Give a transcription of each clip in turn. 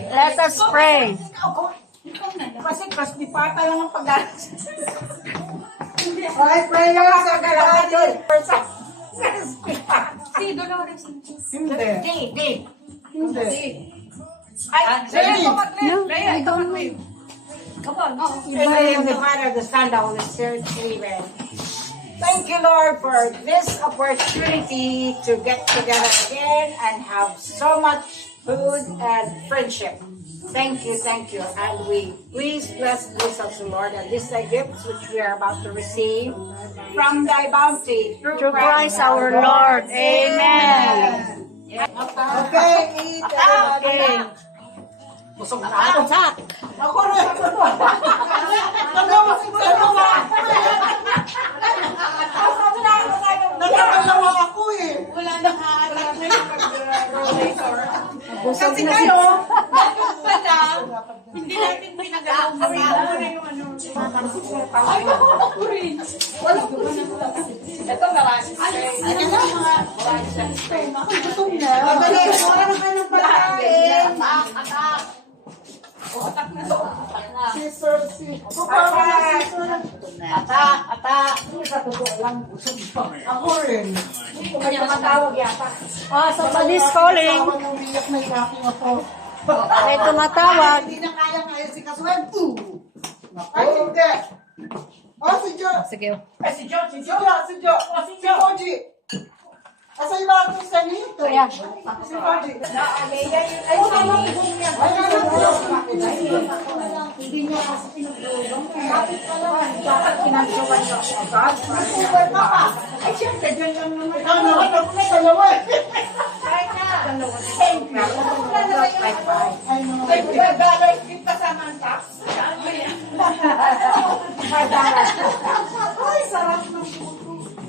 pray. Let us pray. Kasi di pa lang ang pag-aaral. Okay, prayer sa Galati. Si Dolores. Hindi. Hindi. Ay, Jenny. Rhea, ikaw mag-pray. Come on. In the name of the Father, the Son, the Holy Spirit, amen. Thank you, Lord, for this opportunity to get together again and have so much food and friendship. Thank you, and we please bless this also, Lord, and these are gifts which we are about to receive from Thy bounty Through Christ our Lord. Amen. Okay, eat. Okay. Busog na ako sa. Ako rin. Nagkakalawa ako eh. Wala na haalat na yung pag-rollator. Busog Kasi na kayo, dapat pala, hindi natin pinagalaw mo yung ano. Ay, ako rin. Walang kursi. Ito na lang. Ano na mga Gutom na. Madali, wala na kayo ng pagkain. atak na to. Sister, si. Ata. Sa totoo lang, busog pa. Ako rin. May tumatawag yata. Somebody is calling. Tawag ng umiyak na ikaking ako. May tumatawag. Hindi na kaya ngayon si Kasuan. Ay, hindi. Oh, si Jo. Sige. Eh, si John. Si Koji. Asa yung mga kong sanito? Kuya. Si Koji. Ay, mama, busog niya. Ay, Hindi niya kasi pinagulong. Bakit ka naman? Bakit pinagsawan niyo ako agad? super pa pa. Ay, siyempre, dyan lang naman. Ikaw naman, ako na dalawa eh. Kahit na. Thank you. Bye-bye. Ay, no. $5 gift kasama ang tax. Ay, sarap ng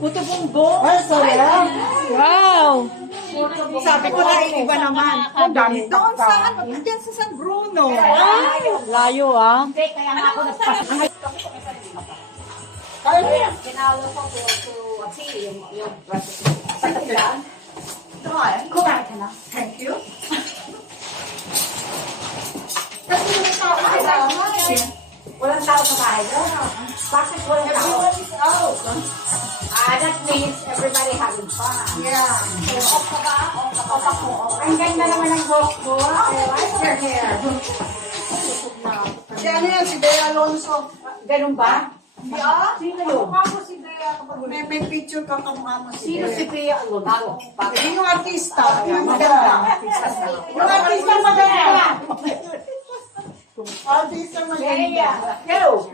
Puto bumbong. Ay, sarap. Wow. Sabi ko na iba naman. Ang dami doon sa ano, dyan sa San Bruno. Layo ah. Hindi, kaya nga ako nagpasakay. Ay, Kinalo ko to see yung pagkakilaan. Kumain ka na. Thank you. Kasi yung tao ay walang tao sa bahay. Bakit walang tao? everyone is out. That means everybody having fun. Yeah. So, off ka ba? Off ako. Ang ganda naman ng boss ko. I like your hair. Si ano yan, si Bea Alonso. Ganun ba? Yeah. Sino yun? Kamukha mo si Bea kapag may picture ka kamukha mo si Sino Bea. si Pia Alonso? Hindi yung artista. Yung maganda. Yung artista maganda. Artista maganda. Yo!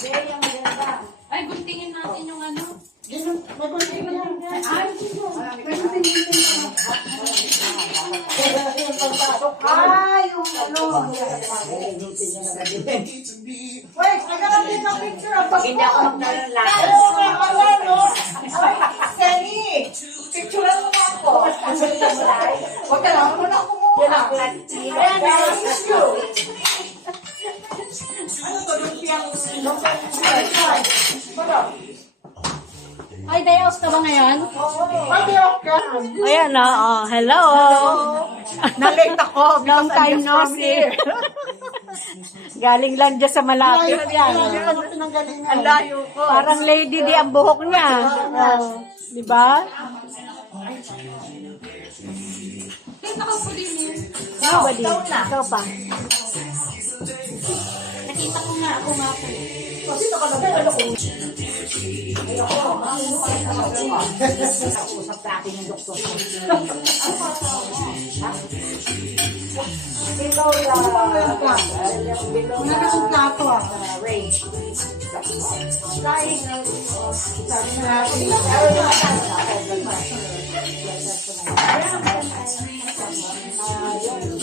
Bea maganda. Ay, guntingin natin yung ano. Ganun, magunting na yan. Yung ano. Wait, nagkakaroon ng picture. Hindi ako maglalala. Oo nga pala, no? Kenny! Picturean mo na ako. Huwag ka lang. Muna ako mo. Yan ang latina. Ano to, lumpiang Ay, day off ka ba ngayon? Mag-iok ka. Ayan na. Hello. Nalate ako. Long time no see. Galing lang dyan sa malapit yan. Ano pinanggalingan? Ang layo ko. Parang lady di ang buhok niya. Di ba? Hindi nakapuli niyo. Nobody. Ikaw pa. Nakita ko nga ako nga po. Usap sa akin yung doktor. Below Nagkakong plato ah. range.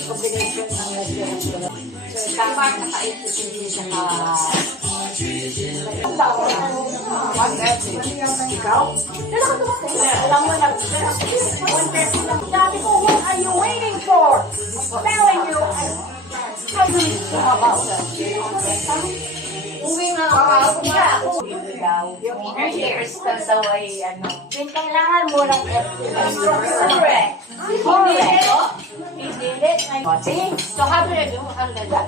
Combination ng so, tama na kaisip siya na ikaw? Alam mo na, sabi ko, what are you waiting for? Telling you, I'm about that. Uwi nga ako. Yung inner hairstyle daw ay ano. Din kailangan mo lang Correct. Hindi it. See? So how do you do? Ang ganda.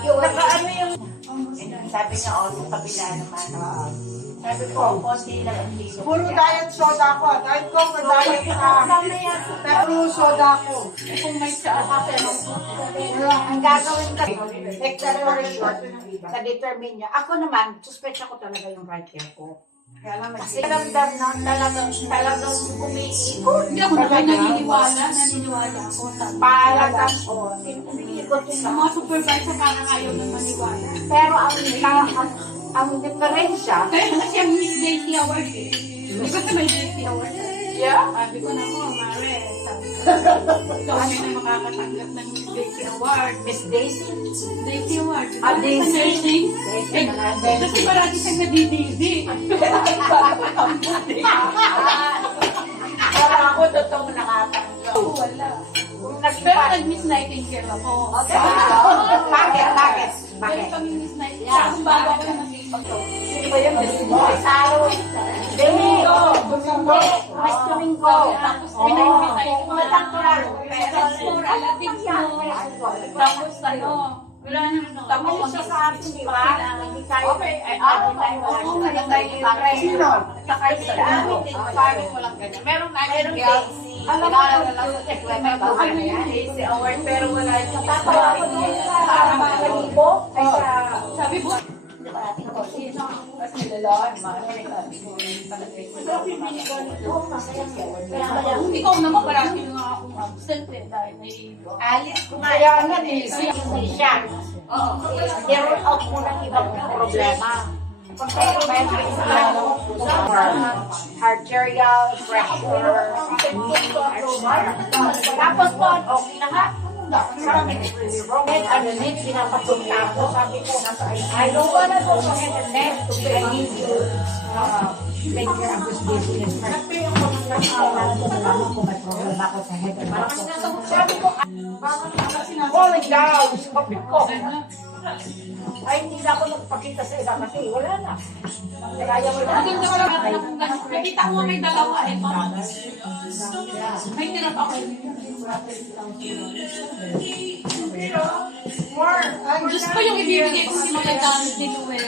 Naka-ano yung... Sabi niya, sa kabila naman. Sabi ko, konti lang ang dito. Puro diet soda ko. Diet ko, diet ka. Pero soda ko. Kung may sa ang gagawin ka, na-determine niya. Ako naman, suspecha ko talaga yung right hair ko. Kaya lang, kasi ramdam na talagang umiikot. Hindi ako naniniwala ako. Parang umiikot yun Sa lang. mga supervisor parang ayaw nang maniwala. Pero ang diferensya, Kaya kasi ang Miss Daisy Award eh. Di ba sa may Daisy Award? Yeah. Sabi ko na mo, Mare. Ikaw may na makakatanggap ng Miss Daisy Award. Miss Daisy, Daisy Award. Daisy. Sa nursing. Daisy na lang. Kasi parati siyang nadididi. para ako totoo nakatanggap. Wala. Kung Pero nag-Miss Nightingale ako. Bakit? Meron kami Miss Nightingale. Kung bago ako yung nag-ipag ko. Sino ba yun? Saro. Domingo. Mas Domingo. Tapos pinag-invite ko. Matang ko lang. Relatives mo. Tapos ano. Wala naman. Tapos siya sa akin, di ba? Hindi tayo. Okay. Oo, Wala tayo. Sino? Sakay sa amin din. Parang walang ganyan. Meron Nightingale. Alam mo, Daisy Award pero wala yung tatawa ko doon sa Malibo. Ay sa... sabi mo, mas nilalawan, ikaw naman parang yung nga akong absent eh dahil may Alice, kaya nga hindi siya. Zero out mo ng ibang problema. Pero may arterial pressure. Tapos po, okay na nga. Sabi ko, underneath, pinapapunta ako. Sabi ko, I don't wanna go to internet to I need to make your Agus business. Sabi ko, kung may problema ako sa head. Sabi ko, falling down. Sabi ko, ay, hindi na ako nagpakita sa iba kasi wala na. Kaya mo na. maganda ka lang na kung gano'n. Nakita ko may dalawa eh. May tirap ako. Diyos ko yung ibibigay ko si mga gamit ni Luel.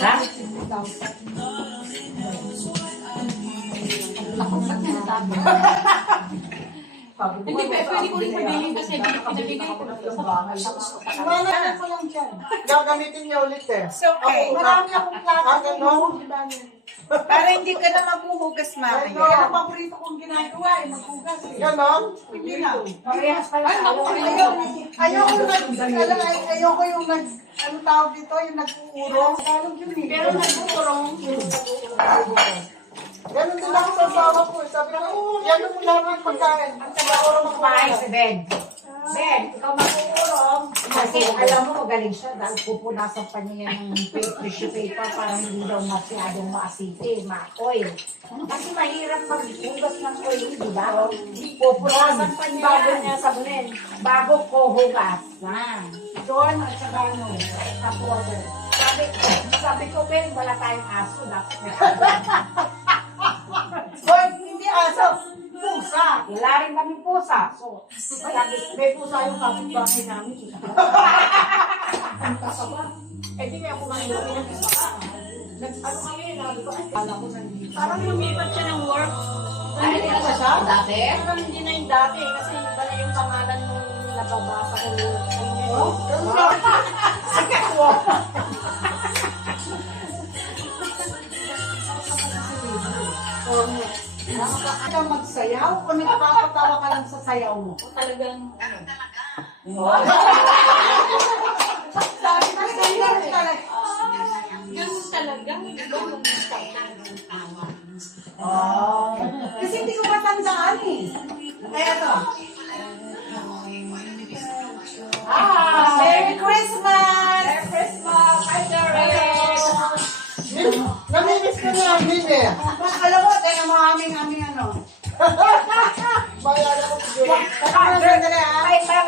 Ha? Ako, ba't natatakot? Hindi, pwede ko rin sabihin kasi pinabigay ko na sa Wala ko lang dyan. Gagamitin niya ulit eh. So, okay. Marami akong plaka. Para hindi ka na maghuhugas, Mari. Yan ang paborito kong ginagawa eh. Maghugas eh. Ganon? Hindi na. Parehas pala tayo. Ayoko yung ano tawag dito, yung nag-uurong. Talog yun eh. Pero nagputurong yung Ganon din ako sa asawa ko. Sabi ko, yan mo lang ang pagkain. Ang taga-urong ako. Bye, si Ben. Ben, ikaw mag-uurong. Kasi alam mo, magaling siya dahil pupunasan pa niya ng tissue paper para hindi daw masyadong maasiti, ma-oil. Kasi mahirap maghugas ng oil, di ba? Pupunasan pa niya bago niya sabunin. Bago ko hugas. Doon at saka ano, tap water. Sabi ko, Ben, wala tayong aso. Dapat may Hoy, hindi aso. Pusa. wala rin kami pusa. So, sabi, may pusa yung kapitbahay namin. Ang kasaba. Eh, di kaya kumain kami ng isa ka. Ano kami, nabi ko, ay, kala ko nandito. parang lumipat siya ng work. Ay, hindi na siya? Dati? Parang hindi na yung dati. Kasi iba na yung pangalan nung nababasa ko. Ka magsayaw o nagpapatawa ka lang sa sayaw mo? Talagang, Sabi ko sa'yo talaga. ganun talaga. Kasi hindi ko matandaan eh. Kaya to. Merry Christmas! Merry Christmas! Hi, Daryl! Namimiss ko namin eh. Alam mo, tayo mo aming ano. Bayala ko siguro. Sandali ah.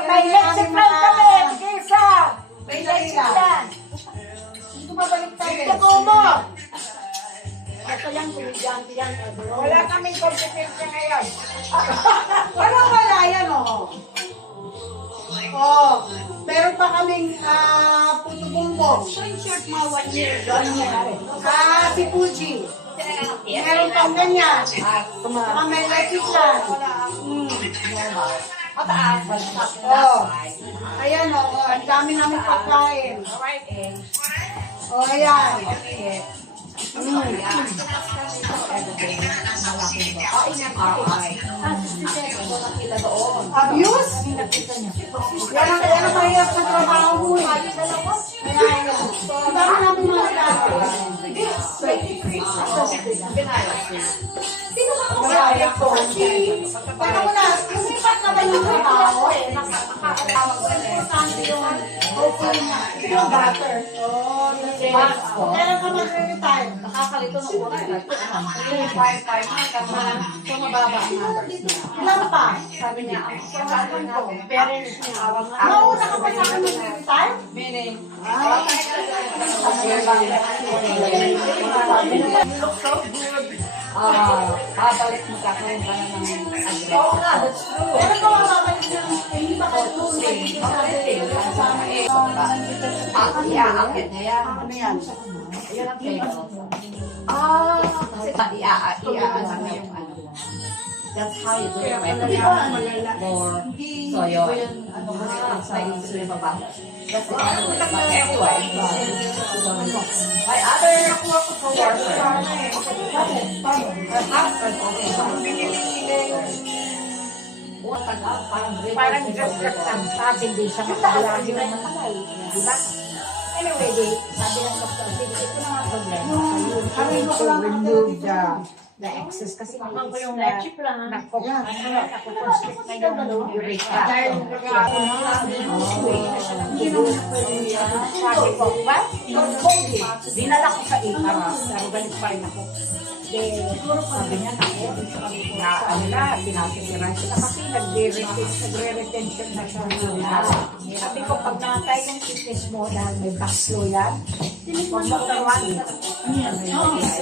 May electric fan kami. Kisa. May electric fan. Hindi ko mabalik Wala kaming competition ngayon. Wala yan, oh. Oh, meron pa kaming puto bumbong. Screenshot mo 1 year. Si Fuji. Meron pang ganyan. Saka may lechisan. Oh, ayan, oh. Ang dami namin pagkain. Oh, ayan. Abuse? Yan ang mahirap sa trabaho mo. Ayan. Ang dami namin mga dati. Sino ka kung kaya ko? Teka mo na, lumipat na ba yung trabaho? Importante yung hopefully na. Yung butter. Oh, kailan ka mag-retire? Nakakalito ng una. So, mababa ang numbers niya. Ilan pa? Sabi niya, parents niya, Mauna ka pa sa akin mag-retire? meaning, babalik mo kakaroon ka na ng Oo nga, that's true. Pero kung mababalik na, hindi pa kayo tuloy. Hindi kasama iaakit niya yan. Ano yan? Yun ang pego. Kasi iaano mo yung ano. That's how you do it. More. So yun. Sa insulin pa ba? That's it. But anyway. My other co-worker. Her husband Parang just sabi din siya makalagi ng matagal. Diba? Anyway, sabi ng doktor, ito na nga problema. So you need to remove the excess kasi yung nakukonstrict na yung urethra. Sabi ko, well, dinala ko sa ikara, pero galit pa rin ako. Sabi niya na ano na, pinatitiran sila kasi nagre-retention na siya. Sabi ko, pag nakatay yung fitness mo dahil may backflow yan, huwag mo kawan.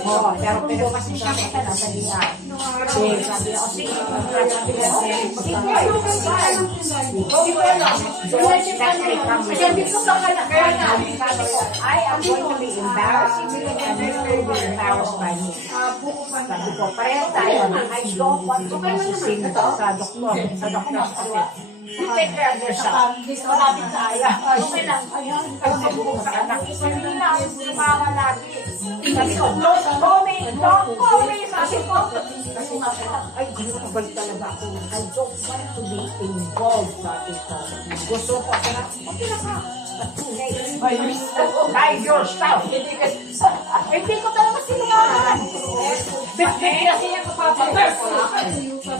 Oo, pero kasi siya kasi nasa liya. Sabi niya, sige, I am going to be embarrassed and you will be embarrassed by me. Sabi ko, pareho tayo na I don't want to be sising sa doktor. Sa doktor kasi, you take care of yourself. Malapit sa aya. Okay lang. Ang mabuhong sa anak. Hindi na ako sumama lagi. Sabi ko, don't call me. Don't call me. Sabi ko, kasi ay, ginagabal talaga ako. I don't want to be involved. Sabi ko, gusto ko ako na, okay na ka. By yourself. Hindi ko talaga sinungahan. Kasi ako papapir.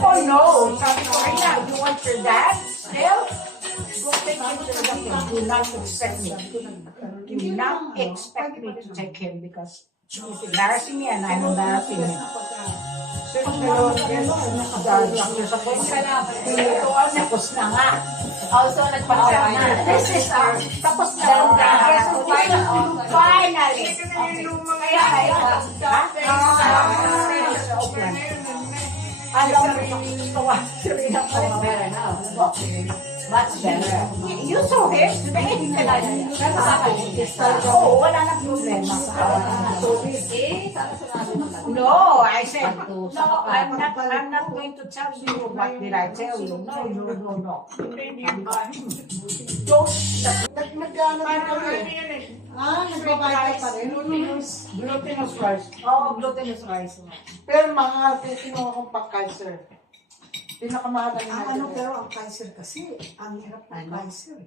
Oh no. Sabi ko, Rina, you want your dad still? Go take him to the doctor. Do not expect me. Do not expect me to take him because he's embarrassing me and I'm embarrassing him. Tapos na nga. Also, nagpapala na. This is our, tapos na. Finally. Alam mo yung tawa. Better now. Much better. You saw him today. Oo, wala na problema. No, I said, no, I'm not going to tell you what did I tell you. No. Don't. Nag-ano pa kami. Nagbabayad pa rin. Glutinous rice. Oo, glutinous rice. Pero mga kinuha kong pag-Kaiser. Pinakamahal na nila. Pero ang Kaiser kasi, ang hirap ng Kaiser.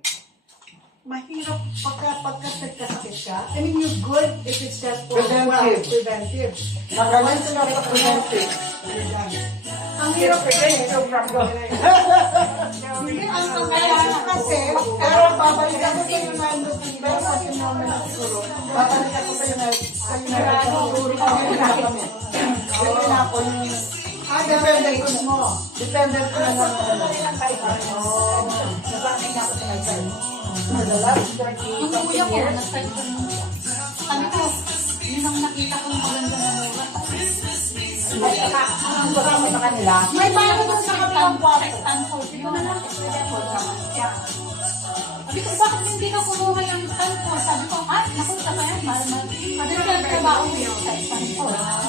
Mahirap pagka-nagkasakit ka. I mean, you're good if it's just for preventive. Magaling sila sa preventive. Ang hirap Hindi, ang kaya kasi, pero babalik ako sa United Pero sa United siguro, babalik ako sa United. Sa United, kami. Kasi na ako yung dependent mo. Dependent ko na lang. Yung kuya ko, nag-type ko sabi ko, yun ang nakita kong maganda na mura. ko sa kanila. May bago doon sa kabilang kwarto. Stanford. Dito na lang. Stanford naman siya. Sabi ko, bakit hindi ka kumuha ng Stanford? Sabi ko, nakunta pa yan. Madali ka trabaho mo sa Stanford.